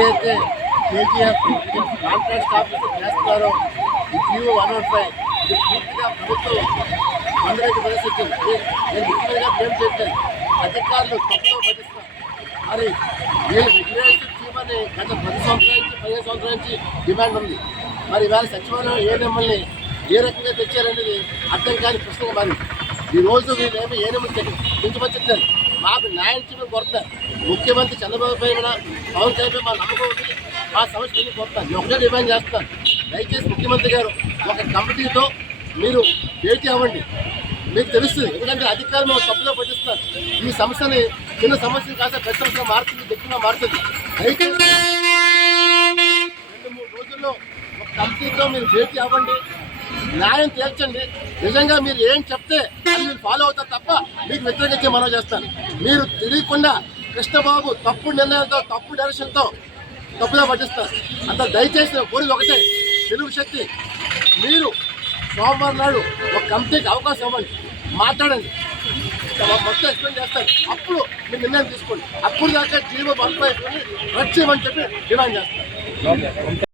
ఏదైతే KGF contract officer చేస్తున్నారో ఈ జీవో వన్ వన్ ఫైవ్ ఇది పూర్తిగా ప్రభుత్వం అందరికీ పరిస్థితుంది నేను ముఖ్యంగా ఏం చేశాను? అధికారులు తప్పులో పట్టిస్తారు మరి వీళ్ళు రెగ్యులేషన్ చేయమని గత పది సంవత్సరాల నుంచి పదిహేను సంవత్సరాల నుంచి డిమాండ్ ఉంది. మరి ఇవాళ సచివాలయం ఏ మిమ్మల్ని ఏ రకంగా తెచ్చారనేది అర్థం కాని ప్రశ్నగా మారింది. ఈ రోజు వీళ్ళేమి ఏ నెమ్మలు పెంచబచ్చట్లేదు మాకు న్యాయం చేయడం కొరత ముఖ్యమంత్రి చంద్రబాబు పైన పవన్ కళ్యాణ్ పై మా నమ్మకం ఉంది. మా సమస్య కొరత ఒకటే డిమాండ్ చేస్తాను దయచేసి ముఖ్యమంత్రి గారు ఒక కమిటీతో మీరు భేటీ అవ్వండి. మీకు తెలుస్తుంది ఎందుకంటే అధికారులు తప్పులో పట్టిస్తారు ఈ సమస్యని చిన్న సమస్యలు కాస్త పెద్ద సమస్య మారుతుంది దిక్కుగా మారుతుంది. దయచేసి రెండు మూడు రోజుల్లో ఒక కమిటీతో మీరు భేటీ అవ్వండి. న్యాయం తీర్చండి నిజంగా మీరు ఏం చెప్తే మీరు ఫాలో అవుతారు తప్ప మీకు వ్యతిరేకించి మనం చేస్తాను. మీరు తెలియకుండా కృష్ణబాబు తప్పుడు నిర్ణయంతో తప్పుడు డైరెక్షన్తో తప్పుగా పట్టిస్తారు. అంత దయచేసి కోరిక ఒకటే. తెలుగు శక్తి మీరు సోమవారం నాడు ఒక కమిటీకి అవకాశం ఇవ్వండి. మాట్లాడండి. మొత్తం ఎక్స్ప్లెయిన్ చేస్తారు అప్పుడు మీరు నిర్ణయం తీసుకోండి. అప్పుడు దాకా జీవో బంప్ రక్షమని చెప్పి డిమాండ్ చేస్తారు